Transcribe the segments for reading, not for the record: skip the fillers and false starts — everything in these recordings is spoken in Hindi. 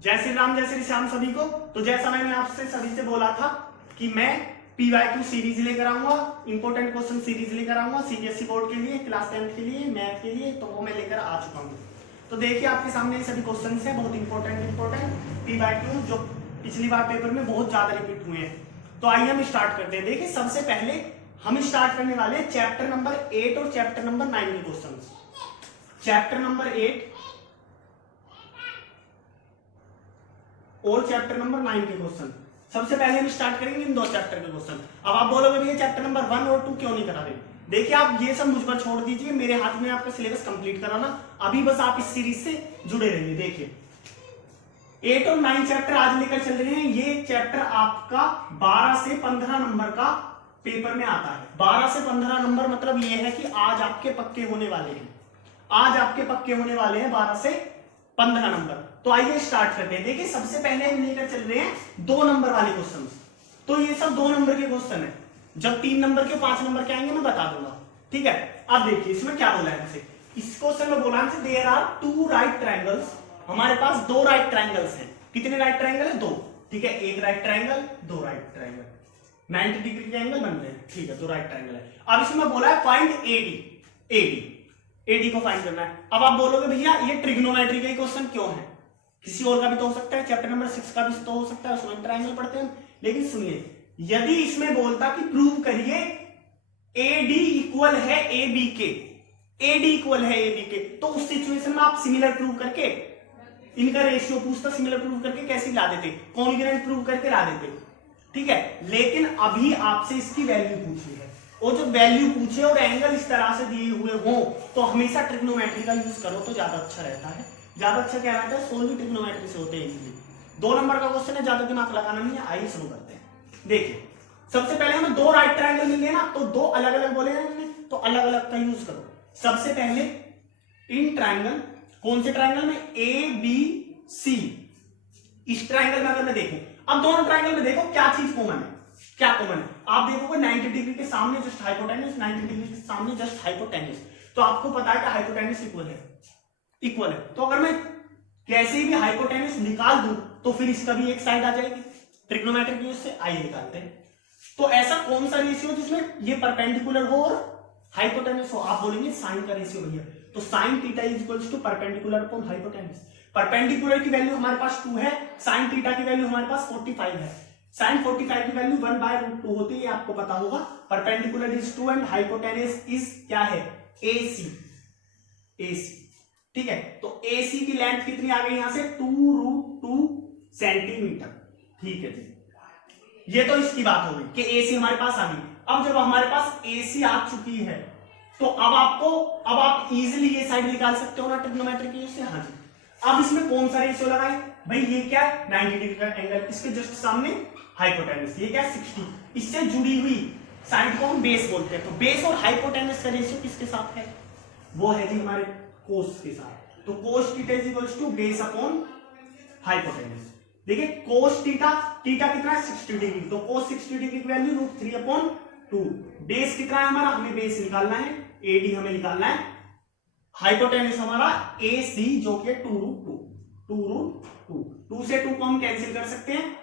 जय श्री राम, जय श्री श्याम सभी को। तो जैसा मैंने आपसे सभी से बोला था कि मैं PYQ सीरीज लेकर आऊंगा, इंपॉर्टेंट क्वेश्चन सीरीज लेकर आऊंगा सीबीएसई बोर्ड के लिए, क्लास 10 के लिए, मैथ के लिए, तो वो मैं लेकर आ चुका हूँ। तो देखिए आपके सामने ये सभी क्वेश्चन है, बहुत इंपॉर्टेंट PYQ जो पिछली बार पेपर में बहुत ज्यादा रिपीट हुए हैं। तो आइए हम स्टार्ट करते हैं। देखिए सबसे पहले हम स्टार्ट करने वाले हैं चैप्टर नंबर 8 और चैप्टर नंबर 9 के क्वेश्चन। चैप्टर नंबर 8 और चैप्टर नंबर 9 के क्वेश्चन। सबसे पहले हम स्टार्ट करेंगे इन दो चैप्टर के क्वेश्चन। अब आप बोलोगे भैया चैप्टर नंबर 1 और 2 क्यों नहीं करा रहे? देखिए आप ये सब मुझ पर छोड़ दीजिए, मेरे हाथ में आपका सिलेबस कंप्लीट कराना। अभी बस आप इस सीरीज से जुड़े रहिए। देखिए 8 और 9 चैप्टर आज लेकर चल रहे हैं। ये चैप्टर आपका 12 से 15 नंबर का पेपर में आता है। 12 से 15 नंबर मतलब ये है कि आज आपके पक्के होने वाले हैं। आज आपके पक्के होने वाले हैं 12 से 15 नंबर। तो आइए स्टार्ट करते हैं। देखिए सबसे पहले हम लेकर चल रहे हैं 2 नंबर वाले क्वेश्चन। तो ये सब 2 नंबर के क्वेश्चन है। जब 3 नंबर के 5 नंबर के आएंगे मैं बता दूंगा, ठीक है। अब देखिए इसमें क्या बोला है हमसे। इस क्वेश्चन में बोला हमसे देयर आर 2 राइट ट्रायंगल्स। हमारे पास 2 राइट ट्रायंगल्स हैं। कितने राइट ट्रायंगल है? 2, ठीक है। 1 right triangle, 2 right triangle, 90 degree के एंगल बनते हैं, ठीक है। 2 राइट ट्रायंगल है। अब इसमें बोला है फाइंड एडी को फाइंड करना है। अब आप बोलोगे भैया ये ट्रिग्नोमेट्री का क्वेश्चन क्यों है? किसी और का भी तो हो सकता है, चैप्टर नंबर 6 का भी तो हो सकता है, उसमें ट्रायंगल पढ़ते हैं। लेकिन सुनिए, यदि इसमें बोलता कि प्रूव करिए AD इक्वल है AB के, AD इक्वल है AB के, तो उस सिचुएशन में आप सिमिलर प्रूव करके इनका रेशियो पूछता, सिमिलर प्रूव करके कैसे ला देते, कॉन्ग्रुएंट प्रूव करके ला देते, ठीक है। लेकिन अभी आपसे इसकी वैल्यू पूछी है, और जो वैल्यू पूछे और एंगल इस तरह से दिए हुए हो तो हमेशा ट्रिग्नोमेट्री का यूज करो तो ज्यादा अच्छा रहता है। ज्यादा अच्छा क्या रहता है, सोल्व भी ट्रिग्नोमेट्री से होते हैं इजीली। 2 नंबर का क्वेश्चन है, ज्यादा दिमाग लगाना नहीं है। आइए शुरू करते हैं। देखिए सबसे पहले हमें 2 राइट ट्रायंगल मिल गए ना, तो 2 अलग अलग बोले हैं तो अलग अलग का यूज करो। सबसे पहले इन ट्रायंगल, कौन से ट्रायंगल में? ABC। इस ट्रायंगल में अगर मैं देखूं, अब दोनों ट्रायंगल में देखो क्या चीज कॉमन है, क्या कॉमन है। आप देखोगे 90 डिग्री के सामने जस्ट हाइपोटेन्यूज, 90 डिग्री के सामने जस्ट हाइपोटेन्यूज। तो आपको पता है कि हाइपोटेन्यूज इक्वल है। तो अगर मैं कैसे भी हाइपोटेन्यूज निकाल दूं तो फिर इसका भी एक साइड आ जाएगी ट्रिग्नोमेट्री की यूज से। आइए निकालते हैं। तो ऐसा कौन सा रेशियो जिसमें ये परपेंडिकुलर हो और हाइपोटेन्यूज हो? आप बोलेंगे साइन का रेशियो भैया। तो sine theta is equals to perpendicular upon hypotenuse. Perpendicular की वैल्यू हमारे पास 2 है, साइन थीटा की वैल्यू हमारे पास 45 है। साइन 45 की वैल्यू 1/√2 होती है, आपको पता होगा। Perpendicular is 2 and hypotenuse is क्या है? AC, ठीक है। तो AC की लेंथ कितनी आ गई यहां से? 2√2 सेंटीमीटर, ठीक है जी। ये तो इसकी बात हो गई कि AC हमारे पास आ गई। अब जब हमारे पास AC आ चुकी है तो अब आप इजीली ये साइड निकाल सकते हो ना ट्रिग्नोमेट्री की यूज से। हाँ जी। अब इसमें कौन सा रेशियो लगाए भाई? ये क्या है? 90 डिग्री का एंगल, इसके जस्ट सामने हाइपोटेन्यूज, ये क्या है? 60। इससे जुड़ी हुई साइड को हम बेस बोलते हैं। तो बेस और हाइपोटेन्यूज का रेशियो किसके साथ है? वो है जी हमारे कोस के साथ। तो cos theta is equals to base upon hypotenuse. देखिए कोस थीटा कितना है? 60 डिग्री। तो कोस 60 डिग्री की वैल्यू √3/2। बेस कितना है हमारा? हमें बेस निकालना है, AD हमें निकालना है। हाइपोटेन्यूज हमारा AC जो कि 2√2। 2 से 2 को हम कैंसिल कर सकते हैं,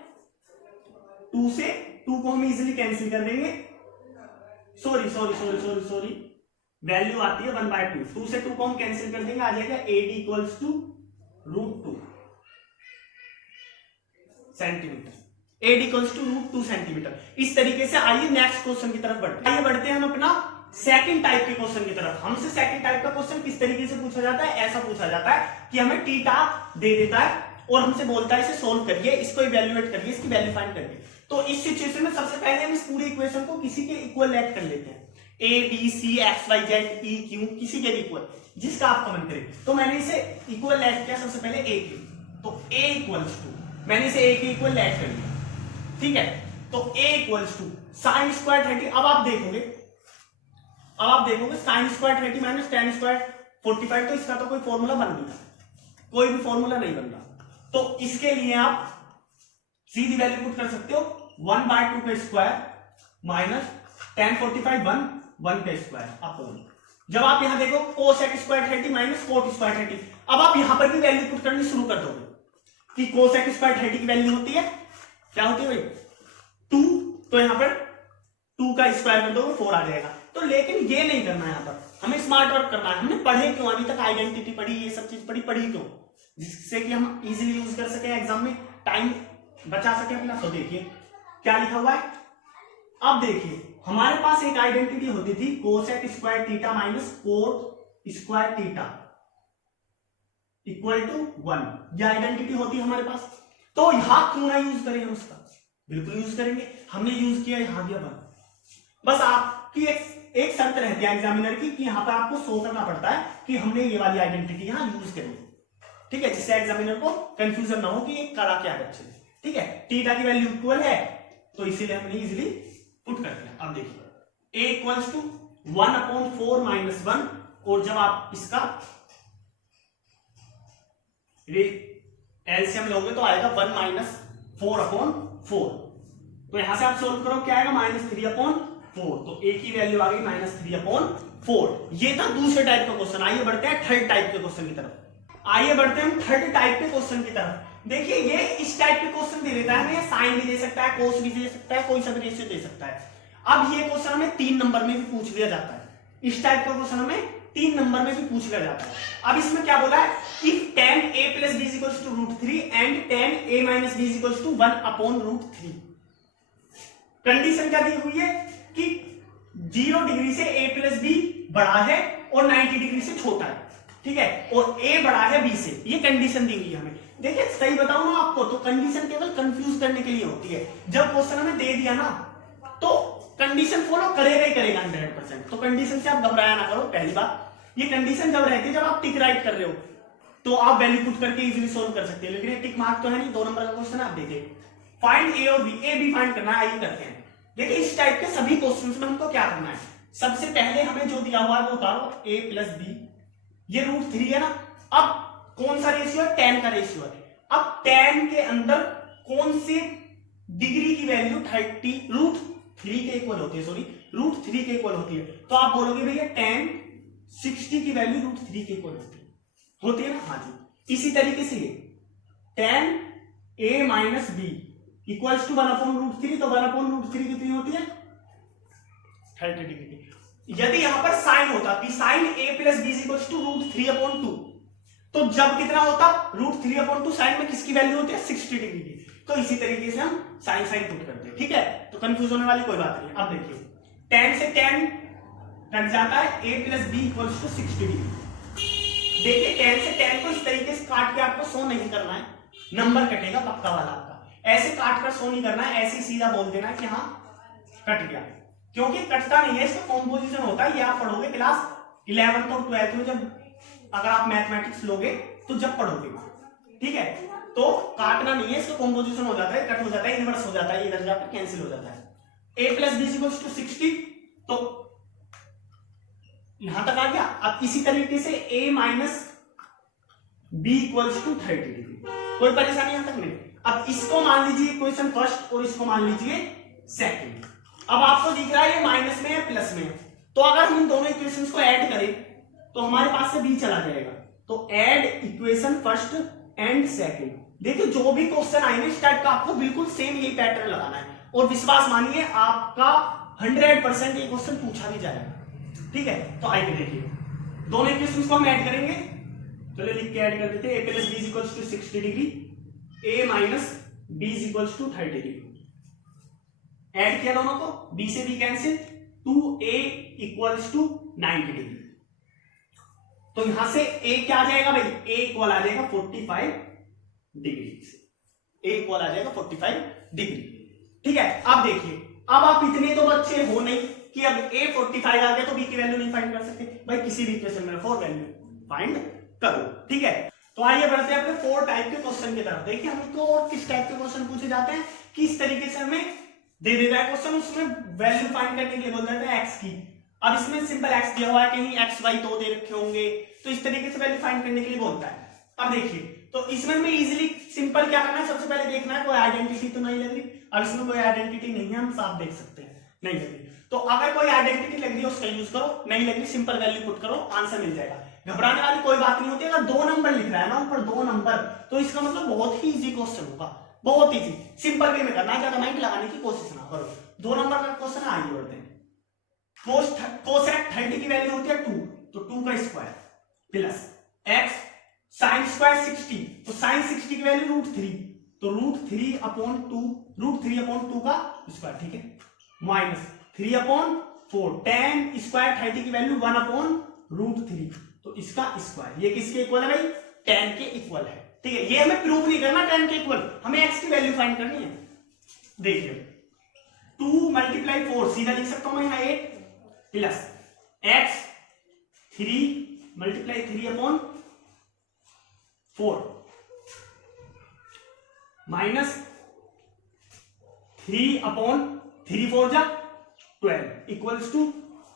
2 से 2 को हम इजीली कैंसिल कर देंगे। सॉरी, वैल्यू आती है 1/2। 2 से 2 को हम कैंसिल कर देंगे, आ जाएगा AD equals to √2 centimetre. AD equals to √2 centimetre. इस तरीके से आइए नेक्स्ट क्वेश्चन की तरफ बढ़ते हैं हम अपना सेकंड टाइप के क्वेश्चन की तरफ। हमसे सेकंड टाइप का क्वेश्चन किस तरीके से पूछा जाता है? ऐसा पूछा जाता है कि हमें थीटा दे देता है और हमसे बोलता है इसे सोल्व करिए, इसको इवैल्यूएट करिए, इसकी वैल्यू फाइंड करिए। तो इस सिचुएशन में सबसे पहले हम इस पूरे इक्वेशन को किसी के इक्वल लेट कर लेते हैं। ABC, XYZ, EQ किसी के भी इक्वल, जिसका आप कमेंट करें। तो मैंने इसे इक्वल लेट किया सबसे पहले A के। तो A इक्वल्स टू, मैंने इसे A के इक्वल लेट कर लिया, ठीक है। तो A equals to sine square 30। अब आप देखोगे sine square 30 minus tan square 45। तो इसका तो कोई फॉर्मूला बन नहीं रहा, कोई भी फॉर्मूला नहीं बन रहा। तो इसके लिए आप सीधी वैल्यू पुट कर सकते हो, 1/2 का स्क्वायर माइनस टेन 45 1 का स्क्वायर अपॉन। जब आप यहां देखो cos x square 30 minus cot square 30, अब आप यहां पर भी वैल्यू पुट करनी शुरू कर दोगे। कि कोसेक स्क्वायर 30 की वैल्यू होती है क्या होती है भाई 2, तो यहां पर 2 का स्क्वायर कर दो 4 आ जाएगा। तो लेकिन ये नहीं करना है, यहां पर हमें स्मार्ट वर्क करना है। हमने पढ़े क्यों अभी तक, आइडेंटिटी पढ़ी, ये सब चीज पढ़ी क्यों, जिससे कि हम इजीली यूज कर सके एग्जाम में, टाइम बचा सके अपना। तो देखिए क्या लिखा हुआ है, अब देखिए हमारे पास एक आइडेंटिटी होती थी cosec square theta minus cot square theta equal to 1, यह आइडेंटिटी होती है हमारे पास। तो यहां क्यों ना यूज करें हम उसका, बिल्कुल यूज करेंगे, हमने यूज किया यहां भी 1। बस आपकी एक शर्त रहती है एग्जामिनर की कि यहां पर आपको शो करना पड़ता है कि हमने ये वाली आइडेंटिटी यहां यूज करी, ठीक है, जिससे एग्जामिनर को कंफ्यूजन ना हो कि ये करा क्या बच्चे, ठीक है। थीटा की वैल्यू इक्वल है तो इसीलिए हमने इजीली पुट कर दिया। अब देखिए a इक्वल्स टू 1/4 माइनस 1, और जब आप इसका एलसीएम लोगे तो आएगा 1 माइनस 4/4, तो यहां से आप सोल्व करो क्या आएगा -3/4, तो a की वैल्यू आ गई -3/4। ये था दूसरे टाइप का क्वेश्चन। आइए बढ़ते हैं थर्ड टाइप के क्वेश्चन की तरफ। आइए बढ़ते हैं थर्ड टाइप के क्वेश्चन की तरफ। देखिए ये इस टाइप के क्वेश्चन दे देता है, हमें साइन भी दे सकता है, कोस भी दे सकता है, कोई सा भी रेशियो दे सकता है। अब ये क्वेश्चन हमें 3 नंबर में भी पूछ लिया जाता है, इस टाइप का क्वेश्चन हमें 3 नंबर में भी पूछ लिया जाता है। अब इसमें क्या बोला है, if tan a plus b is equals to √3 and tan a minus b is equals to 1/√3। Condition क्या दी हुई है कि 0 डिग्री से a प्लस बी बड़ा है और 90 डिग्री से छोटा है, ठीक है, और a बड़ा है b से, ये कंडीशन दी हुई है हमें। देखिए सही बताऊं ना आपको, तो कंडीशन केवल कंफ्यूज करने के लिए होती है। जब क्वेश्चन हमें दे दिया ना तो कंडीशन फॉलो करेगा ही करेगा 100%, तो कंडीशन से आप घबराया ना करो। पहली बात, ये कंडीशन जब रहती है जब आप टिक राइट कर रहे हो तो आप वैल्यू पुट करके इजीली सोल्व कर सकते हैं, लेकिन ये टिक मार्क तो है नहीं, 2 नंबर का क्वेश्चन है। आप देखिए फाइंड ए और बी, ए बी फाइंड करना है, आइए करते हैं। देखिए इस टाइप के सभी क्वेश्चंस में हमको क्या करना है, सबसे पहले हमें जो दिया हुआ है वो उतारो, a प्लस बी, ये √3 है ना। अब कौन सा रेशियो है, tan का रेशियो है। अब tan के अंदर कौन सी डिग्री की वैल्यू √3 के इक्वल होती है, √3 के इक्वल होती है, तो आप बोलोगे भैया tan 60 की वैल्यू √3 के इक्वल होती है ना। हाँ जी, इसी तरीके से tan a minus b equals to 1/√3, तो 1/√3 कितनी होती है 30 डिग्री। यदि यहां पर साइन होता कि sine a plus b equals to √3/2, तो जब कितना होता √3/2, साइन में किसकी वैल्यू होती है 60 डिग्री की। तो इसी तरीके से हम साइन पुट करते हैं, ठीक है, तो कंफ्यूज होने वाली कोई बात नहीं। अब देखिए tan से tan कट जाता है, a plus b equals to 60 degree. देखिए tan से tan को इस तरीके से काट के आपको शो नहीं करना है, नंबर कटेगा पक्का वाला आपका, ऐसे काट कर शो नहीं करना है, ऐसे सीधा बोल देना है कि हाँ कट गया, क्योंकि कटता नहीं है, इसका कॉम्पोजिशन होता है। ये आप पढ़ोगे क्लास 11th और 12th में, जब अगर आप मैथमेटिक्स लोगे तो जब पढ़ोगे, ठीक है, तो काटना नहीं है, इसका कॉम्पोजिशन हो जाता है, कट हो जाता है, इनवर्स हो जाता है, इधर जाकर कैंसिल हो जाता है। a plus b equals to 60, तो यहां तक आ गया। अब इसी तरीके से a minus b equals to 30 degree, कोई परेशानी यहां तक नहीं। अब इसको मान लीजिए इक्वेशन फर्स्ट और इसको मान लीजिए सेकंड। अब आपको दिख रहा है ये माइनस में है प्लस में है, तो अगर हम दोनों इक्वेशंस को ऐड करें तो हमारे पास से बी चला जाएगा, तो add equation first and second. देखिए जो भी क्वेश्चन आएंगे इस टाइप का आपको बिल्कुल सेम यही पैटर्न लगाना है, और विश्वास मानिए आपका 100% ये क्वेश्चन पूछा भी जाएगा, ठीक है। तो आइए देखिए दोनों इक्वेशंस को हम ऐड करेंगे, चलो लिख के ऐड कर देते हैं। a plus b equals to 60 degree, a minus b equals to 30 degree. Add किया दोनों को, b से b cancel, 2a equals to 90 degree. तो यहां से a क्या आ जाएगा भाई, a इक्वल आ जाएगा 45 डिग्री से, a इक्वल आ जाएगा 45 डिग्री, ठीक है। अब देखिए, अब आप इतने तो बच्चे हो नहीं कि अब a 45 आ गया तो b की वैल्यू नहीं फाइंड कर सकते भाई, किसी भी इक्वेशन में 4 वैल्यू फाइंड करो, ठीक है। तो आइए बढ़ते हैं अपने 4 टाइप के क्वेश्चन की तरफ। देखिए हमको और किस टाइप के क्वेश्चन पूछे जाते हैं कि इस तरीके से हमें दे देता है क्वेश्चन, उसमें वैल्यू फाइंड करने के लिए बोल देता है x की। अब इसमें सिंपल x दिया हुआ है, कहीं x y तो दे रखे होंगे, तो इस तरीके से वैल्यू फाइंड करने के लिए बोलता है। अब देखिए तो इसमें हमें इजीली सिंपल क्या करना है, सबसे पहले देखना है कोई आइडेंटिटी तो नहीं लग रही। अब इसमें कोई आइडेंटिटी नहीं है, हम साफ देख सकते हैं नहीं लग रही, तो अगर कोई आइडेंटिटी लग रही है उसका यूज करो, नहीं लग रही सिंपल वैल्यू पुट करो, आंसर मिल जाएगा। घबराने वाली कोई बात नहीं होती। अगर 2 नंबर लिख रहा है ना ऊपर 2 नंबर, तो इसका मतलब बहुत ही इजी क्वेश्चन होगा, बहुत इजी, सिंपल वे में करना है, ज्यादा माइंड लगाने की कोशिश ना करो। 2 नंबर का क्वेश्चन है, आगे बढ़ते हैं। कोसेक 30 की वैल्यू होती है 2, तो 2 का square plus x sine square 60, तो साइन 60 की वैल्यू √3, तो √3/2 का स्क्वायर, ठीक है, माइनस 3/4 tan स्क्वायर 30 की वैल्यू 1/√3, तो इसका स्क्वायर, ये किसके इक्वल है भाई, tan के इक्वल है, ठीक है। ये हमें प्रूव नहीं करना tan के इक्वल, हमें x की वैल्यू फाइंड करनी है। देखिए 2 × 4 सीधा लिख सकता हूं मैं यहां 8 plus x 3 × 3/4 minus 3/3/4 equals to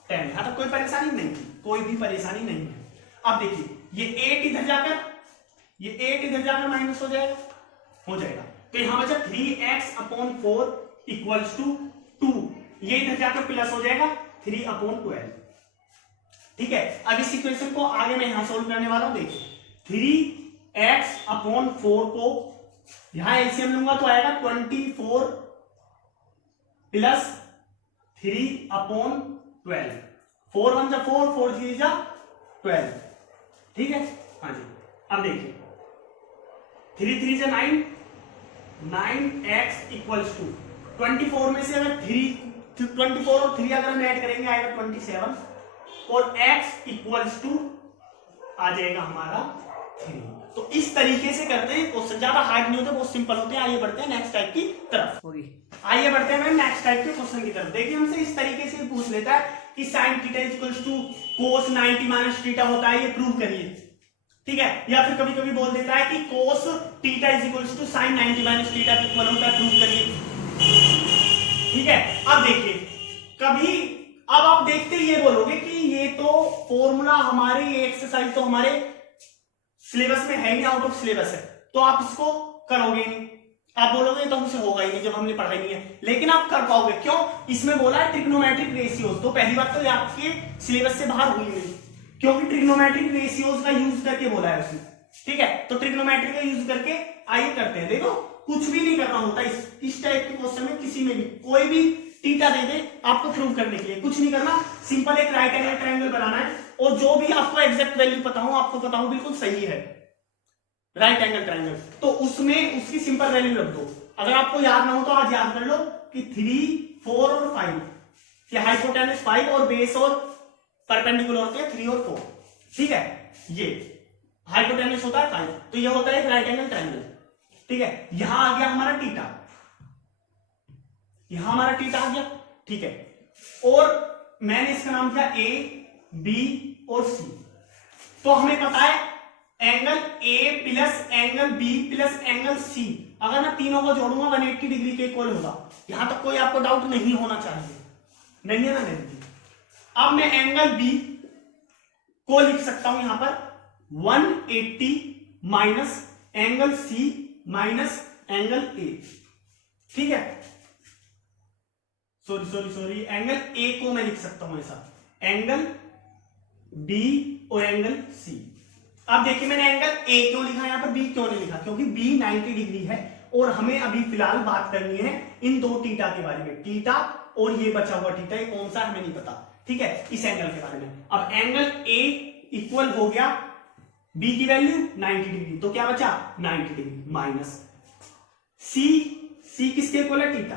10। यहां तक कोई परेशानी नहीं थी, कोई भी परेशानी नहीं है। अब देखिए ये 8 इधर जाकर माइनस हो जाएगा, तो यहां बचा 3x/4 इक्वल्स टू 2, ये इधर जाकर प्लस हो जाएगा 3/12, ठीक है। अब इस इक्वेशन को आगे मैं यहां सोल्व करने वाला हूं। देखिए 3x/4 को यहां एलसीएम लूंगा तो आएगा 24 प्लस 3/12, 4 1 जा 4, 4 3 जा 12, ठीक है। हाँ जी, अब देखिए 3 3 जा 9, 9x इक्वल्स टू 24 में से अगर 24 और 3 अगर हम ऐड करेंगे आएगा 27, और x इक्वल्स टू आ जाएगा हमारा 3। तो इस तरीके से करते हैं क्वेश्चन, ज्यादा हार्ड नहीं होते, बहुत सिंपल होते हैं। आइए बढ़ते हैं नेक्स्ट टाइप की तरफ। आइए बढ़ते हैं नेक्स्ट टाइप के क्वेश्चन की तरफ। देखिए हमसे इस तरीके से पूछ लेता है कि sin theta equals to cos 90 minus theta होता है, ये प्रूव करिए, ठीक है। या फिर कभी कभी बोल देता है कि cos theta is equals to sin 90 minus theta के इक्वल होता है, प्रूव करिए, ठीक है। अब देखिए अब आप देखते ये बोलोगे कि ये तो फॉर्मूला हमारे, ये एक्सरसाइज तो हमारे सिलेबस में है ही, आउट ऑफ सिलेबस है, तो आप इसको करोगे नहीं, आप बोलोगे तो हमसे होगा ही नहीं जब हमने पढ़ाई नहीं है, लेकिन आप कर पाओगे। क्यों? इसमें बोला है ट्रिग्नोमेट्रिक रेशियोज, तो पहली बात तो ये आपके सिलेबस से बाहर हुई नहीं, क्योंकि ट्रिग्नोमेट्रिक रेशियोज का यूज करके बोला है उसने, ठीक है। तो ट्रिग्नोमेट्रिक का यूज करके आइए करते हैं। देखो कुछ भी नहीं करना होता इस टाइप के क्वेश्चन में, किसी में भी कोई भी थीटा दे दे आपको प्रूव करने के लिए, कुछ नहीं करना, सिंपल एक राइट एंगल ट्रायंगल बनाना है, और जो भी आपको एग्जैक्ट वैल्यू पता हो, आपको पता हो बिल्कुल सही है राइट एंगल ट्रायंगल, तो उसमें उसकी सिंपल वैल्यू रख दो। अगर आपको याद ना हो तो आज याद कर लो कि 3 4 और 5, कि हाइपोटेनस 5 और बेस और परपेंडिकुलर होते हैं 3 और 4, ठीक है। ये हाइपोटेनस होता है 5, तो ये होता है राइट एंगल ट्रायंगल, ठीक है। यहां आ गया हमारा थीटा, यहां हमारा थीटा आ गया, ठीक है। और मैंने इसका नाम दिया ए बी और सी, तो हमें पता है angle A plus angle B plus angle C, अगर मैं तीनों को जोड़ूंगा 180 डिग्री के इक्वल होगा। यहां तक कोई आपको डाउट नहीं होना चाहिए, नहीं है ना, नहीं। अब मैं एंगल बी को लिख सकता हूं यहां पर 180 minus angle C minus angle A, ठीक है। सॉरी एंगल ए को मैं लिख सकता हूं ऐसा, एंगल बी और एंगल सी। अब देखिए मैंने एंगल ए क्यों लिखा, यहां पर बी क्यों नहीं लिखा, क्योंकि बी 90 डिग्री है, और हमें अभी फिलहाल बात करनी है इन दो थीटा के बारे में, थीटा और ये बचा हुआ थीटा, ये कौन सा हमें नहीं पता, ठीक है, इस एंगल के बारे में। अब एंगल ए इक्वल हो गया बी की वैल्यू 90 डिग्री, तो क्या बचा 90 डिग्री माइनस सी किसके इक्वल है, थीटा,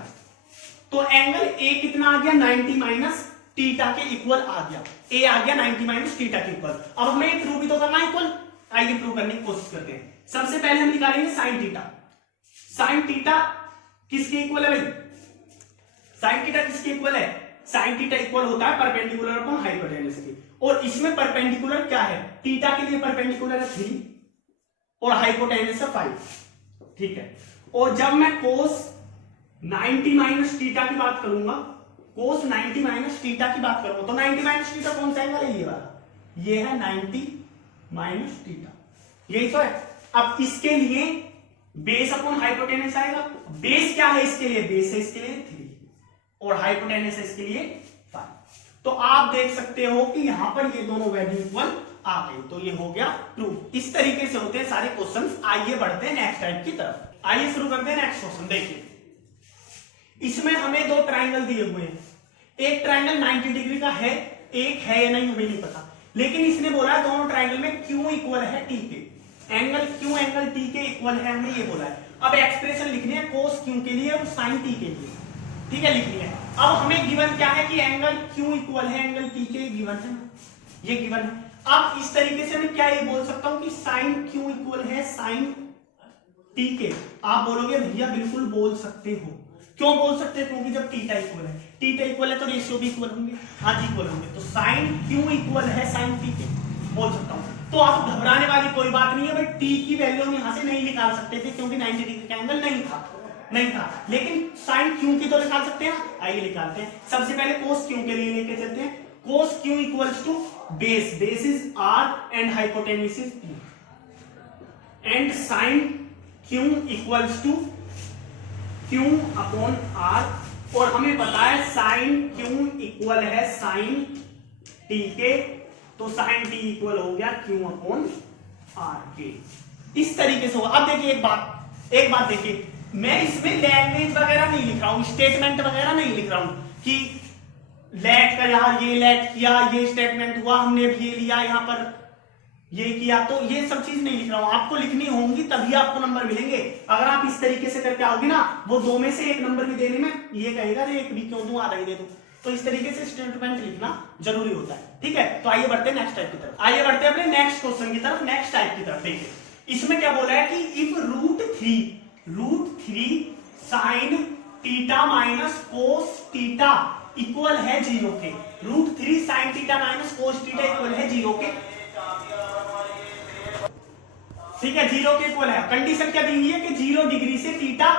तो एंगल ए कितना आ गया 90 माइनस थीटा के इक्वल आ गया, ए आ गया 90 माइनस थीटा के इक्वल। अब हमें प्रूव भी तो करना है इक्वल, आइए प्रूव करने की कोशिश करते हैं। सबसे पहले हम निकालेंगे साइन थीटा। साइन थीटा किसके इक्वल है भाई, साइन थीटा किसके इक्वल है, साइन थीटा इक्वल होता है परपेंडिकुलर अपॉन हाइपोटेनस के, और इसमें परपेंडिकुलर क्या है, थीटा के लिए परपेंडिकुलर है 3 और हाइपोटेनस है 5, ठीक है। और जब मैं कोस 90 माइनस थीटा की बात करूंगा, कोस 90 माइनस थीटा की बात करूंगा, तो 90 माइनस थीटा कौन सा एंगल है, ये वाला, ये है 90 माइनस थीटा, यही तो है। अब इसके लिए बेस अपॉन हाइपोटेनस आएगा, बेस क्या है इसके लिए, बेस है इसके लिए 3 और हाइपोटेनस है इसके लिए 5। तो आप देख सकते हो कि यहां पर ये दोनों वैल्यू इक्वल आ गई। तो ये हो गया प्रूफ। इस तरीके से होते हैं सारे क्वेश्चंस। आइए बढ़ते हैं नेक्स्ट टाइप की तरफ। आइए शुरू करते हैं नेक्स्ट क्वेश्चन। देखिए इसमें हमें दो ट्राइंगल दिए हुए हैं। एक ट्राइंगल 90 डिग्री का है, एक है या नहीं हमें नहीं पता, लेकिन इसने बोला दोनों ट्राइंगल में क्यू इक्वल है टी के, एंगल क्यू एंगल टी के इक्वल है, हमें ये बोला है। अब एक्सप्रेशन लिखनी है कोस क्यू के लिए और साइन टी के लिए, ठीक है, लिखनी है। अब हमें गिवन क्या है कि एंगल क्यू इक्वल है एंगल टी के, गिवन है ना, ये गिवन है। अब इस तरीके से मैं क्या ये बोल सकता हूं कि साइन क्यू इक्वल है साइन टी के। आप बोलोगे भैया बिल्कुल बोल सकते हो। क्यों बोल सकते हैं? क्योंकि जब टीटा इक्वल है, टीटा इक्वल है तो रेशियो भी इक्वल होंगे। हाँ जी इक्वल होंगे। तो साइन क्यू इक्वल है साइन टी के बोल सकता हूं। तो आप घबराने वाली कोई बात नहीं है भाई, टी की वैल्यू हम यहां से नहीं निकाल सकते थे क्योंकि 90 डिग्री का एंगल नहीं था, लेकिन साइन क्यू की तो निकाल सकते हैं। आइए निकालते हैं। सबसे पहले कोस क्यू के लिए लेके चलते हैं। Cos Q equals to base is R and hypotenuse is P, and sine Q equals to Q upon R, और हमें पता है साइन क्यू इक्वल है साइन टी के, तो साइन टी इक्वल हो गया क्यू अपॉन आर के। इस तरीके से होगा। अब देखिए एक बात देखिए, मैं इसमें लैंग्वेज वगैरह नहीं लिख रहा हूं, स्टेटमेंट वगैरह नहीं लिख रहा हूं कि लेट का यहां ये लेट किया, ये स्टेटमेंट हुआ, हमने ये लिया यहां पर ये किया, तो ये सब चीज नहीं लिख रहा हूं। आपको लिखनी होंगी तभी आपको नंबर मिलेंगे। अगर आप इस तरीके से करके आओगे ना, वो दो में से एक नंबर भी देने में ये कहेगा रे एक भी क्यों दूं, आधा ही दे दूं। तो इस तरीके से स्टेटमेंट लिखना जरूरी होता है, ठीक है। तो आइए बढ़ते हैं नेक्स्ट टाइप की तरफ। आइए बढ़ते हैं अपने नेक्स्ट क्वेश्चन की तरफ, नेक्स्ट टाइप की तरफ। देखिए इसमें क्या बोला है कि if root three sine theta minus cos theta equal है 0 के, root 3 sine theta minus cos theta equal है 0 के, ठीक है, 0 के इक्वल है। कंडीशन क्या दी हुई है कि 0 डिग्री से टीटा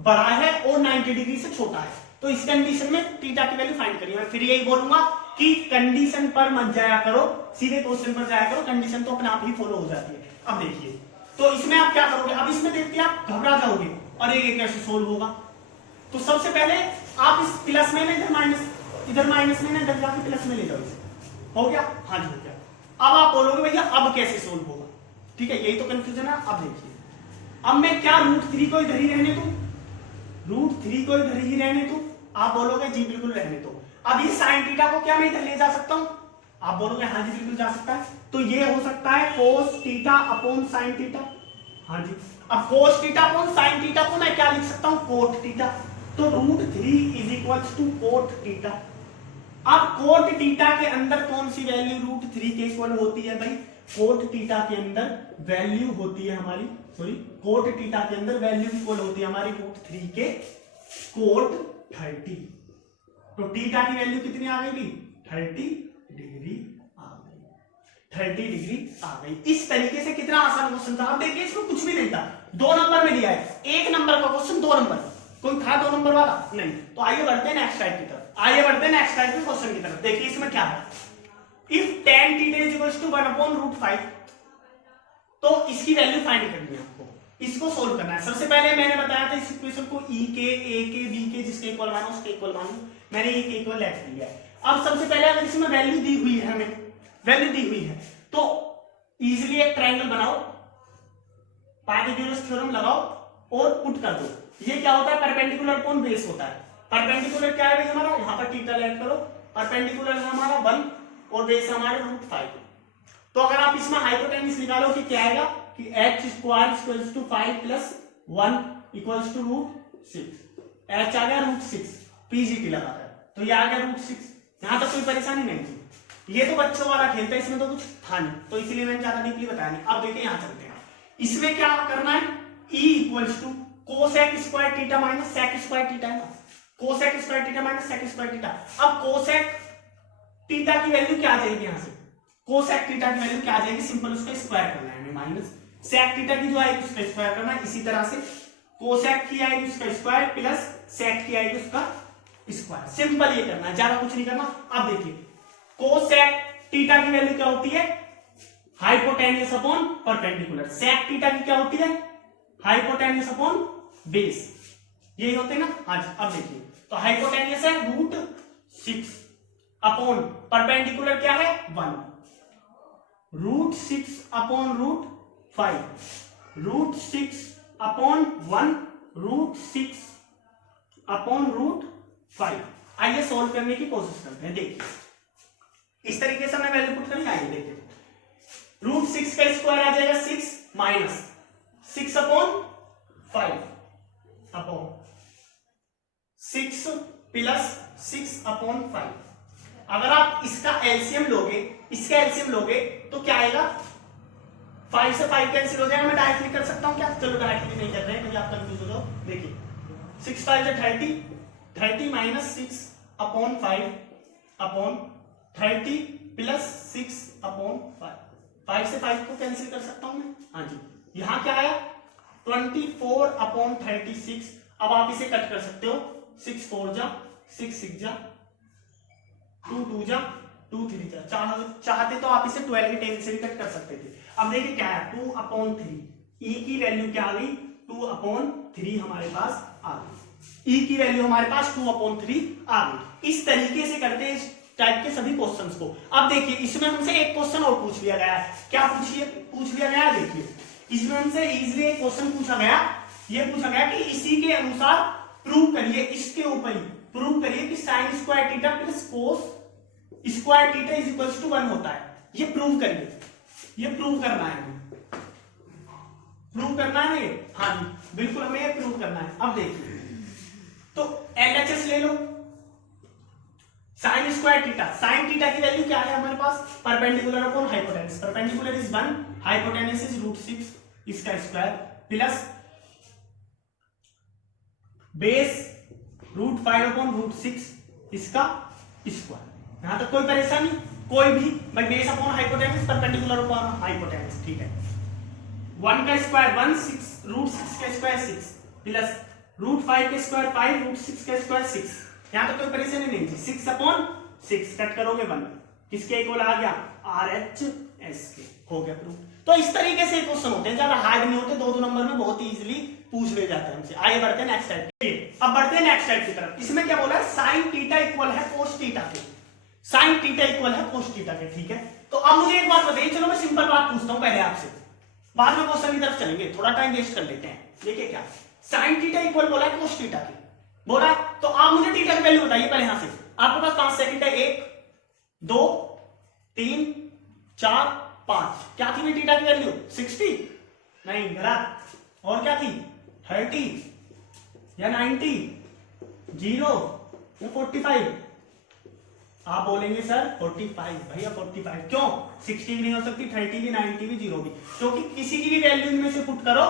बड़ा है और 90 डिग्री से छोटा है। तो इस कंडीशन में टीटा की वैल्यू फाइंड करिए। मैं फिर यही बोलूंगा कि कंडीशन पर मत जाया करो, सीधे क्वेश्चन पर जाया करो, कंडीशन तो अपने आप ही फॉलो हो जाती है। अब देखिए तो इसमें आप क्या करोगे, अब इसमें देखते आप घबरा जाओगे और ये कैसे सोल्व होगा। तो सबसे पहले आप इस प्लस में इधर माइनस में इधर जाके प्लस में ले जाओ इसे। हो गया? हाँ जी हो गया। अब आप बोलोगे भैया अब कैसे सोल्व होगा, ठीक है, यही तो कंफ्यूजन है। अब देखिए अब मैं क्या रूट 3 को इधर ही रहने दूं, रूट 3 को इधर ही रहने दूं। आप बोलोगे जी बिल्कुल रहने दो। अब ये साइन थीटा को क्या मैं इधर ले जा सकता हूं? आप बोलोगे हाँ जी बिल्कुल जा सकता है। तो ये हो सकता है cos theta upon sine theta. हाँ जी, अब cos theta upon sine theta को मैं क्या लिख सकता हूं? Cot theta. तो root 3 is equals to cot theta. अब कोट थीटा के अंदर कौन सी वैल्यू रूट 3 के इक्वल होती है भाई? कोट थीटा के अंदर वैल्यू होती है हमारी, सॉरी कोट थीटा के अंदर वैल्यू इक्वल होती है हमारी रूट 3 के कोट 30। तो थीटा की वैल्यू कितनी आ गई? 30 डिग्री आ गई, 30 डिग्री आ गई। इस तरीके से कितना आसान क्वेश्चन था। अब देखिए इसमें कुछ भी नहीं था, 2 नंबर में दिया है, 1 नंबर का क्वेश्चन 2 नंबर, कोई था 2 नंबर वाला नहीं। तो आइए बढ़ते हैं नेक्स्ट टाइप की तरफ, आइए बढ़ते हैं नेक्स्ट टाइप के क्वेश्चन की तरफ। देखिए इसमें क्या है, if tan theta is equals to 1 upon root 5, तो इसकी वैल्यू फाइंड करनी है आपको, इसको सोल्व करना है। सबसे पहले मैंने बताया था इस इक्वेशन को ई के, ए के, बी के, जिसके इक्वल मानो उसके इक्वल मानो, मैंने ई के इक्वल लिख दिया है। अब सबसे पहले अगर इसमें वैल्यू दी हुई है, हमें वैल्यू दी हुई है, तो इजीली एक ट्रायंगल बनाओ, पाइथागोरस थ्योरम लगाओ और पुट कर दो। ये क्या होता है? परपेंडिकुलर अपॉन बेस होता है। परपेंडिकुलर क्या है भाई हमारा? यहां पर थीटा लेट करो, परपेंडिकुलर है हमारा 1 और बेस हमारा रूट 5। तो अगर आप इसमें हाइपोटेन्यूस निकालो कि क्या आएगा कि h square equals to 5 plus 1 equals to root 6, h आ गया रूट 6, पीजीटी लगा है तो ये आ गया रूट 6। यहां तक कोई परेशानी नहीं थी, ये तो बच्चों वाला खेल था, इसमें तो कुछ था नहीं, तो इसलिए मैंने ज्यादा डीपली बताया नहीं। अब देखिए यहां चलते हैं, इसमें क्या करना है? e equals to cosec square theta minus sec square theta है ना, cosec square theta minus sec square theta. अब कोसेक थीटा की वैल्यू क्या आ जाएगी? यहां से कोसेक थीटा की वैल्यू क्या आ जाएगी? सिंपल उसका स्क्वायर करना है हमें, माइनस सेक थीटा की जो आएगी उसका स्क्वायर करना है। इसी तरह से कोसेक की आएगी उसका स्क्वायर प्लस सेक की आएगी उसका स्क्वायर, सिंपल ये करना है, ज्यादा कुछ नहीं करना। अब देखिए कोसेक थीटा की वैल्यू क्या होती है? Hypotenuse upon perpendicular. Sec theta की क्या होती है? हाइपोटेन्यूस अपॉन बेस, यही होते हैं ना। हाँ जी, अब देखिए तो हाइपोटेन्यूस है रूट 6 अपॉन परपेंडिकुलर क्या है? 1। √6/√5, √6/1, √6/√5। आइए सॉल्व करने की कोशिश करते हैं। देखिए इस तरीके से हमने वैल्यू पुट करी। आइए देखिए √6 का स्क्वायर आ जाएगा 6 माइनस 6/5 अपॉन 6 प्लस 6/5। अगर आप इसका एलसीएम लोगे, इसका एलसीएम लोगे तो क्या आएगा? 5 से 5 कैंसिल हो जाएगा। मैं डायरेक्टली कर सकता हूं क्या? चलो डायरेक्टली नहीं कर रहे हैं क्योंकि आप कंफ्यूज हो जाओ। देखिए 6 5 30 माइनस 6/5 अपॉन 30 प्लस 6/5। 5 से 5 को कैंसिल कर सकता हूं मैं। हाँ जी, यहां क्या आया? 24/36। अब आप इसे कट कर सकते हो। 6 4 जा, 6 6 जा, 2 2 जा, 2 3 जा। चाहते तो आप इसे 12 के 10 से भी कट कर सकते थे। अब देखिए क्या है? 2/3। ई की वैल्यू क्या आ गई? 2/3 हमारे पास आ गई। ई की वैल्यू हमारे पास 2/3 आ गई। इस तरीके से करते हैं इस टाइप के सभी क्वेश्चंस को। अब देखिए इसमें हमसे एक क्वेश्चन और पूछ लिया गया है। क्या पूछ लिया गया है? देखिए इसमें हमसे इजीली एक क्वेश्चन पूछा गया। ये पूछा गया कि इसी के अनुसार प्रूव करिए, इसके ऊपर ही प्रूव करिए कि sin square theta plus cos square theta is equals to 1 होता है। ये प्रूव करिए। ये प्रूव करना है, प्रूव करना है ना ये। हाँ जी बिल्कुल हमें ये प्रूव करना है। अब देखिए तो LHS ले लो। sin square theta, sin theta की वैल्यू क्या है हमारे पास? Perpendicular upon hypotenuse. Perpendicular is 1, hypotenuse is √6 इसका स्क्वायर प्लस बेस √5/√6 इसका स्क्वायर। यहां तक कोई परेशानी? कोई भी भाई, base upon hypotenuse, perpendicular upon hypotenuse, ठीक है। 1 का स्क्वायर 1, 6 √6 का स्क्वायर 6 प्लस √5 का स्क्वायर 5, √6 का स्क्वायर 6। यहां तक कोई परेशानी नहीं थी। 6/6 कट करोगे 1, किसके इक्वल आ गया? RHS के। हो गया प्रूफ। तो इस तरीके से क्वेश्चन होते हैं, ज्यादा हार्ड नहीं होते, 2-2 नंबर में बहुत ही इजीली पूछ ले जाते हैं हमसे। आइए बढ़ते हैं नेक्स्ट टाइप। अब बढ़ते हैं नेक्स्ट टाइप की तरफ। इसमें क्या बोला है? sin थीटा इक्वल है cos थीटा के। sin थीटा इक्वल है cos थीटा के, ठीक है। तो अब मुझे एक बात बताइए, चलो मैं सिंपल बात पूछता हूं पहले आपसे, बाद में क्वेश्चन की तरफ चलेंगे, थोड़ा टाइम वेस्ट कर लेते हैं। देखिए क्या sin थीटा इक्वल बोला है cos थीटा के, बोला है। तो आप मुझे थीटा की वैल्यू बताइए पहले। यहां से आपके पास 5 सेकंड है। 1 2 3 4 5। क्या थी थीटा की वैल्यू? 60? नहीं, गलत। और क्या थी? 30 या 90, 0 या 45? आप बोलेंगे सर 45। भैया 45 क्यों? 60 भी नहीं हो सकती, 30 भी, 90 भी, 0 भी, क्योंकि किसी की भी वैल्यू इनमें से पुट करो,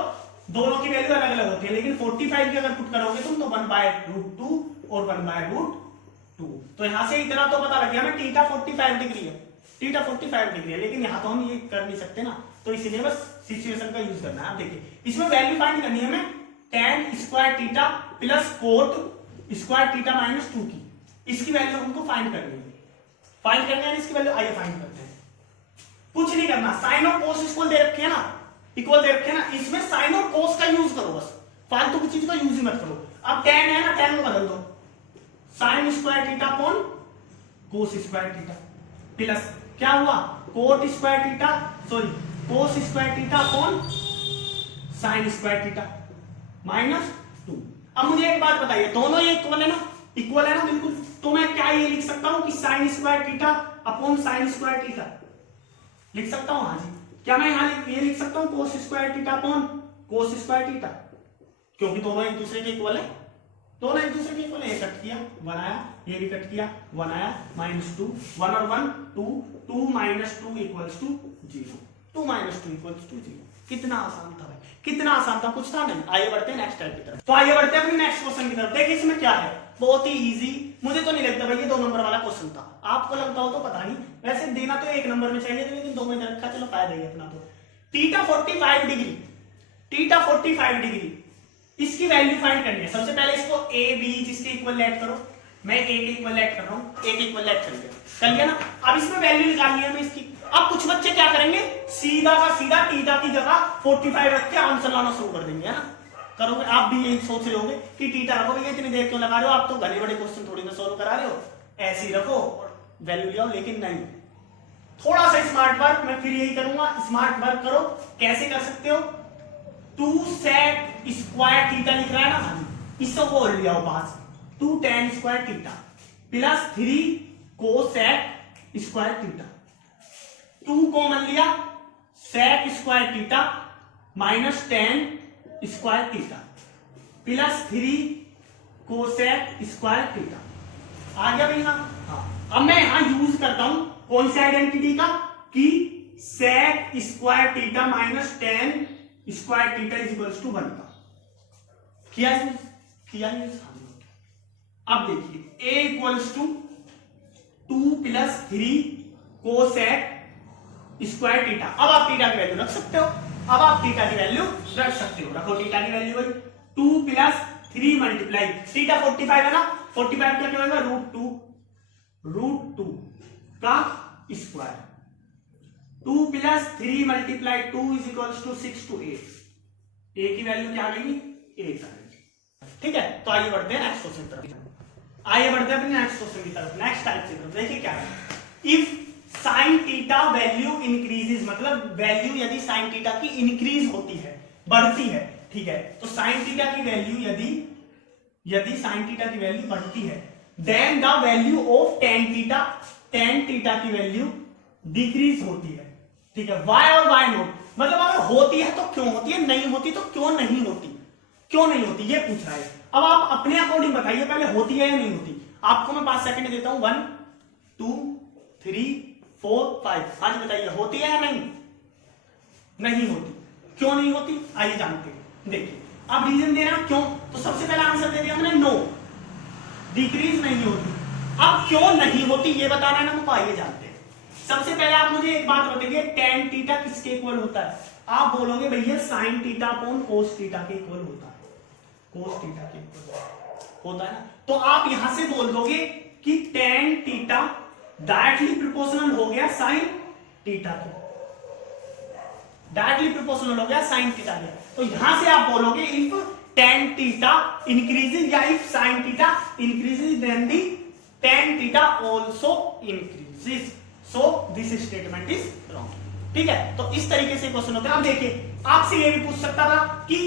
दोनों की वैल्यू अलग अलग होती है। लेकिन 45 की अगर पुट करोगे तुम तो 1/√2 और 1/√2। तो यहां से इतना तो पता लग गया हमें थीटा 45 डिग्री है। थीटा 45 डिग्री है, लेकिन यहां तो हम ये कर नहीं सकते ना, तो इसीलिए बस सिचुएशन का यूज करना है। आप देखिए इसमें वैल्यू फाइंड करनी है हमें tan square theta plus coat square theta minus 2 की। इसकी वैल्यू हमको फाइंड करनी है। फाइंड करना है इसकी वैल्यू। आइए फाइंड करते हैं। कुछ नहीं करना, साइन और कोस इक्वल दे रखे हैं ना, इक्वल दे रखे हैं ना, इसमें साइन और कोस का यूज करो बस, फालतू की चीज का यूज ही मत करो। अब tan है ना, tan को बदल दो, साइन स्क्वायर थीटा अपॉन कोस स्क्वायर थीटा प्लस क्या हुआ? कोट स्क्वायर थीटा, सॉरी कोस square theta upon sign square theta minus 2। अब मुझे एक बात बताइए, दोनों ये इक्वल है ना? इक्वल है ना बिल्कुल। तो मैं क्या ये लिख सकता हूं कि sign square theta upon sign square theta लिख सकता हूं? हाँ जी। क्या मैं यहां ये लिख सकता हूं कोस स्क्वायर थीटा अपॉन कोस स्क्वायर थीटा? क्योंकि दोनों एक दूसरे के इक्वल है, दोनों एक दूसरे के इक्वल है। ये कट किया 1 आया, ये भी कट किया 1 आया, -2, 1 और 1 2, 2 - 2 = 0, 2 - 2 = 0। कितना आसान था भाई, कितना आसान था, कुछ था नहीं। आइए बढ़ते हैं नेक्स्ट टाइप की तरफ। तो आइए बढ़ते हैं अपने नेक्स्ट क्वेश्चन की तरफ। देखिए इसमें क्या है, बहुत ही इजी। मुझे तो नहीं लगता भाई ये 2 नंबर वाला क्वेश्चन था, आपको लगता हो तो पता नहीं। वैसे देना तो 1 नंबर में चाहिए था, लेकिन 2 में रखा, चलो फायदा ही अपना। तो थीटा 45 डिग्री, थीटा 45 डिग्री, इसकी वैल्यू फाइंड करनी है। सबसे पहले इसको ए बी जिसके इक्वल लेट करो। मैं ए के इक्वल लेट कर रहा हूं, ए के इक्वल लेट कर लिया ना। अब इसमें वैल्यू निकालनी है हमें इसकी। अब कुछ बच्चे क्या करेंगे, सीधा का सीधा थीटा की जगह 45 रख के आंसर लाना शुरू कर देंगे, है ना? करोगे आप भी यही सोच रहे होगे कि थीटा रखो भैया, इतनी देर क्यों लगा रहे हो, आप तो घने बड़े क्वेश्चन थोड़ी ना सोल्व करा रहे हो, ऐसे ही रखो और वैल्यू ले आओ। लेकिन नहीं, थोड़ा सा स्मार्ट वर्क मैं फिर यही करूंगा, स्मार्ट वर्क करो। कैसे कर सकते हो, 2 sec स्क्वायर थीटा लिख रहा है ना, इसको बोल लिया हो pass, 2 tan square theta plus 3 cosec square theta, 2 common लिया, sec square theta minus tan square theta plus 3 cosec square theta. आ गया भैया? हाँ। अब मैं यहां यूज करता हूं कौन सी आइडेंटिटी का, कि sec square theta minus tan square theta is equals to 1 का। किया यूज। अब देखिए a equals to 2 plus 3 cosec square theta. अब आप थीटा की वैल्यू रख सकते हो, रखो थीटा की वैल्यू भाई, 2 प्लस 3 मल्टीप्लाई थीटा 45 है ना, 45 क्या होगा, रूट टू का square, 2 plus 3 multiply 2 is equals to 6 to 8, a की वैल्यू क्या आ गई, 8 आ गई। ठीक है, तो आइए बढ़ते हैं नेक्स्ट क्वेश्चन की तरफ, अपने नेक्स्ट क्वेश्चन की तरफ, नेक्स्ट टाइप की तरफ। देखिए क्या है, if sine theta value increases, मतलब वैल्यू यदि साइन थीटा की इंक्रीज होती है, बढ़ती है, ठीक है, तो साइन थीटा की वैल्यू यदि साइन थीटा की वैल्यू बढ़ती है, then the value of tan theta की वैल्यू डिक्रीज होती है। ठीक है, वाई और वाई नॉट, मतलब अगर होती है तो क्यों होती है, नहीं होती तो क्यों नहीं होती, ये पूछ रहा है। अब आप अपने अकॉर्डिंग बताइए, पहले होती है या नहीं होती। आपको मैं 5 सेकंड देता हूं, 1 2 3 4 5। आज बताइए होती है या नहीं होती। क्यों नहीं होती, आइए जानते हैं। देखिए अब रीजन देना क्यों, तो सबसे पहला आंसर दे दिया हमने नो, डिक्रीज नहीं होती। अब क्यों नहीं होती ये बताना है ना, तो आइए जानते हैं। सबसे पहले आप मुझे एक बात बताइए, टेन थीटा किसके इक्वल होता है। आप बोलोगे भैया sine theta upon cos theta के इक्वल होता है, कोस थीटा के इक्वल होता है ना, तो आप यहां से बोल दोगे कि टेन थीटा डायरेक्टली प्रोपोर्शनल हो गया साइन थीटा के, डायरेक्टली प्रोपोर्शनल हो गया साइन थीटा के। तो यहां से आप बोलोगे इफ टेन थीटा इंक्रीजेस या if sine theta increases then the tan theta also increases, so this statement is wrong. ठीक है, तो इस तरीके से क्वेश्चन होता है। अब देखिए आपसे ये भी पूछ सकता था कि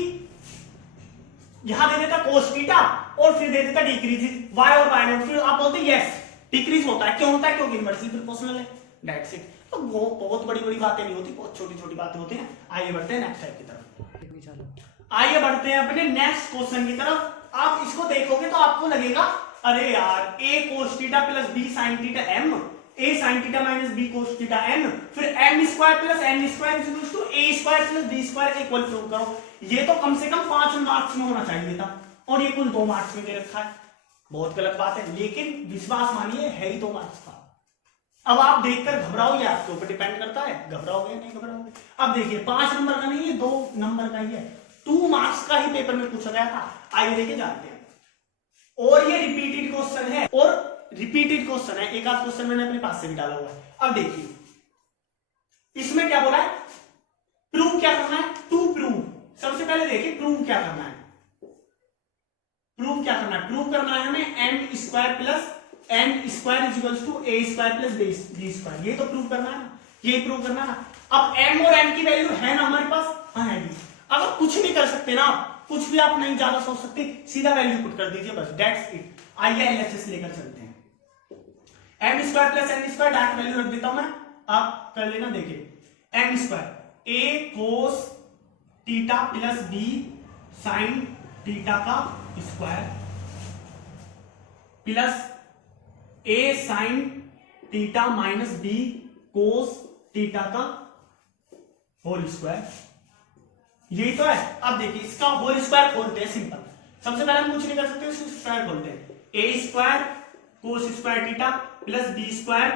यहां दे देता कोस थीटा और फिर दे देता डिक्रीजेस वाई और वाई नॉट, फिर आप बोलते यस डिक्रीज होता है। क्यों होता है, क्योंकि इनवर्सली प्रोपोर्शनल है, दैट्स इट। तो बहुत बड़ी बड़ी बातें नहीं होती, बहुत छोटी छोटी बातें होती हैं। आइए बढ़ते हैं नेक्स्ट टाइप की तरफ, आइए बढ़ते हैं अपने नेक्स्ट क्वेश्चन की तरफ। आप इसको देखोगे तो आपको लगेगा अरे यार a cos theta plus b sin theta m, a sin theta minus b cos theta n, फिर m square plus n square is equal to a square plus b square equal prove करो। ये तो कम से कम 5 मार्क्स में होना चाहिए था और ये कुल 2 मार्क्स में दे रखा है। बहुत गलत बात है, लेकिन विश्वास मानिए है ही 2 मार्क्स का। अब आप देखकर घबराओगे, आपके ऊपर डिपेंड करता है घबराओगे नहीं घबराओगे। अब देखिए 5 नंबर का नहीं है, 2 नंबर का ही है, 2 मार्क्स का ही पेपर में पूछा गया था। आइए देखे जानते हैं। और ये रिपीटेड क्वेश्चन है, एक आध क्वेश्चन मैंने अपने पास से भी डाला हुआ है। अब देखिए इसमें क्या बोला है, प्रूव क्या करना है, टू प्रूव। सबसे पहले देखिए प्रूव क्या करना है, प्रूव करना है हमें m square plus n square is equals to a square plus b square. ये तो प्रूव करना है ना, ये प्रूव करना है ना। अब m और n की वैल्यू है ना हमारे पास, हाँ है जी। अगर कुछ नहीं कर सकते ना, कुछ भी आप नहीं ज्यादा सोच सकते, सीधा वैल्यू पुट कर दीजिए बस, दैट्स इट। आइए एलएचएस लेकर चलते हैं। m square plus n square direct value रख देता हूं मैं, आप कर लेना। देखिए m square a cos theta plus b sin theta का square plus a sin theta minus b cos theta का होल स्क्वायर, यही तो है। अब देखिए इसका होल स्क्वायर खोलते हैं, सिंपल। सबसे पहले हम कुछ नहीं कर सकते, स्क्वायर खोलते हैं। a square cos square theta plus b square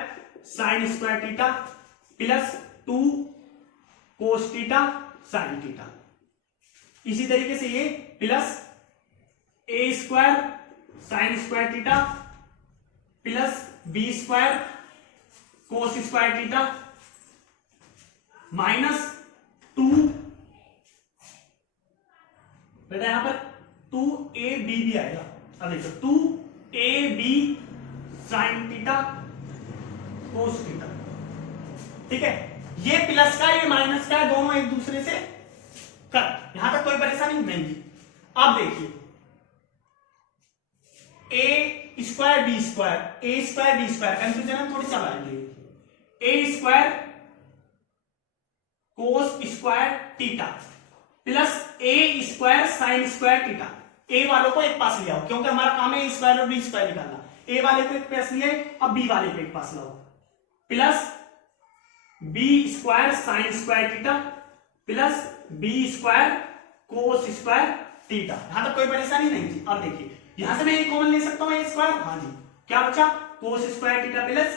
sine square theta plus 2 cos theta sine theta. इसी तरीके से ये plus a square sine square theta plus b square cos square theta minus 2 बेटा यहां पर 2ab भी आएगा। अब देखो 2ab sine theta cos theta ठीक है, ये प्लस का ये माइनस का दोनों एक दूसरे से कट। यहां तक कोई परेशानी नहीं जी। अब देखिए A square B square, A square B square, confusion है थोड़ी चलाएंगे। A square cos square theta plus A square sine square theta. A वालों को एक पास ले आओ क्योंकि हमारा काम है ए स्क्वायर और बी स्क्वायर निकालना। ए वाले को एक पास लिए, अब बी वाले को एक पास लाओ, plus b square sine square theta plus b square cos square theta. यहां तक कोई परेशानी नहीं थी। अब देखिए यहां से मैं एक कॉमन ले सकता हूं ए स्क्वायर, हाँ जी, क्या बचा कोस square theta plus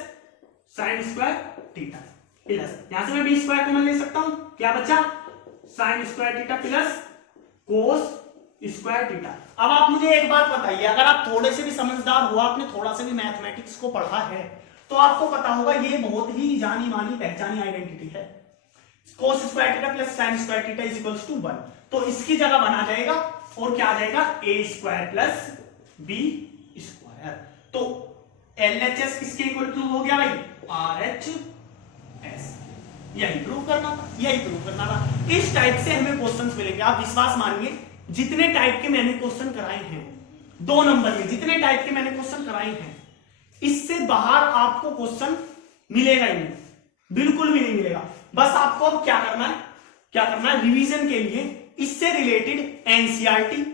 sine square theta plus यहां से मैं बी स्क्वायर कॉमन ले सकता हूं, क्या बचा sign square theta plus cos square theta. अब आप मुझे एक बात बताइए, अगर आप थोड़े से भी समझदार हो, आपने थोड़ा से भी मैथमेटिक्स को पढ़ा है, तो आपको पता होगा ये बहुत ही जानी मानी पहचानी आइडेंटिटी है। Cos square theta plus sine square theta is equals to 1। तो इसकी जगह बना जाएगा और क्या आ जाएगा ए स्क्वायर प्लस बी स्क्वायर। तो एलएचएस किसके इक्वल टू हो गया भाई, आरएचएस। यही प्रूव करना था, यही प्रूव करना था। इस टाइप से हमें क्वेश्चंस मिलेंगे, आप विश्वास मानिए जितने टाइप के मैंने क्वेश्चन कराए हैं 2 नंबर में, जितने टाइप के मैंने क्वेश्चन कराए हैं, इससे बाहर आपको क्वेश्चन मिलेगा ही नहीं, बिल्कुल भी नहीं मिलेगा। बस आपको अब क्या करना है, रिवीजन के लिए इससे रिलेटेड एनसीईआरटी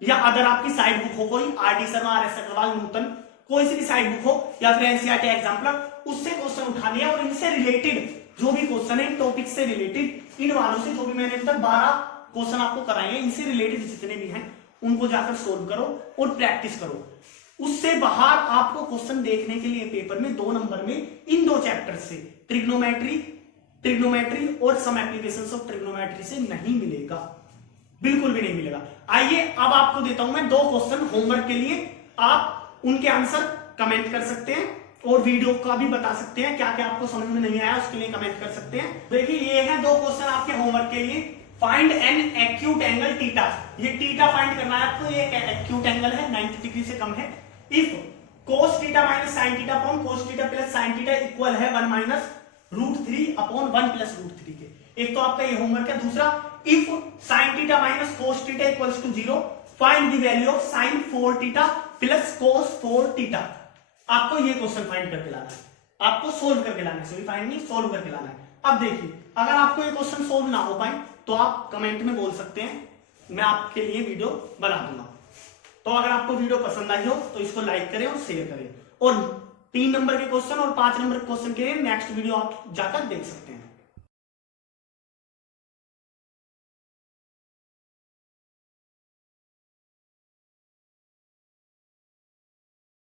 या अगर आपकी साइड बुक हो कोई, आरडी शर्मा, आरएस अग्रवाल, नूतन, कोई सी भी साइड बुक हो या फिर एनसीईआरटी एग्जाम्पलर, उससे क्वेश्चन उठाने हैं और इनसे रिलेटेड जो भी क्वेश्चन है, टॉपिक से रिलेटेड, इन वालों से जो भी मैंने अभी तक 12 क्वेश्चन आपको कराए हैं, इनसे रिलेटेड जितने भी हैं उनको जाकर सोल्व करो और प्रैक्टिस करो। उससे बाहर आपको क्वेश्चन देखने के लिए पेपर में 2 नंबर में इन 2 चैप्टर से ट्रिग्नोमेट्री और सम एप्लीकेशंस ऑफ ट्रिग्नोमेट्री से नहीं मिलेगा, बिल्कुल भी नहीं मिलेगा। आइए अब आपको देता हूं मैं 2 क्वेश्चन होमवर्क के लिए, आप उनके आंसर कमेंट कर सकते हैं और वीडियो का भी बता सकते हैं, क्या क्या आपको समझ में नहीं आया उसके लिए कमेंट कर सकते हैं। देखिए ये है 2 क्वेश्चन आपके होमवर्क के लिए। Find an acute angle theta, ये थीटा फाइंड करना है आपको, ये एक्यूट एंगल है 90 डिग्री से कम है। If cos theta minus sin theta upon cos theta plus sin theta equal है 1 माइनस √3 अपॉन 1 प्लस √3 के। एक तो आपका ये होमवर्क है। दूसरा, if sin theta minus cos theta equals to 0, find the value of sin 4 theta plus cos 4 theta. आपको ये क्वेश्चन फाइंड करके लाना है, आपको सोल्व करके लाना है, सॉरी फाइंड नहीं, सोल्व करके लाना है। अब देखिए अगर आपको ये क्वेश्चन सोल्व ना हो पाए तो आप कमेंट में बोल सकते हैं, मैं आपके लिए वीडियो बना दूंगा। तो अगर आपको वीडियो पसंद आई हो तो इसको लाइक करें और शेयर करें, और 3 नंबर के क्वेश्चन और 5 नंबर के क्वेश्चन के लिए नेक्स्ट वीडियो आप जाकर देख सकते हैं।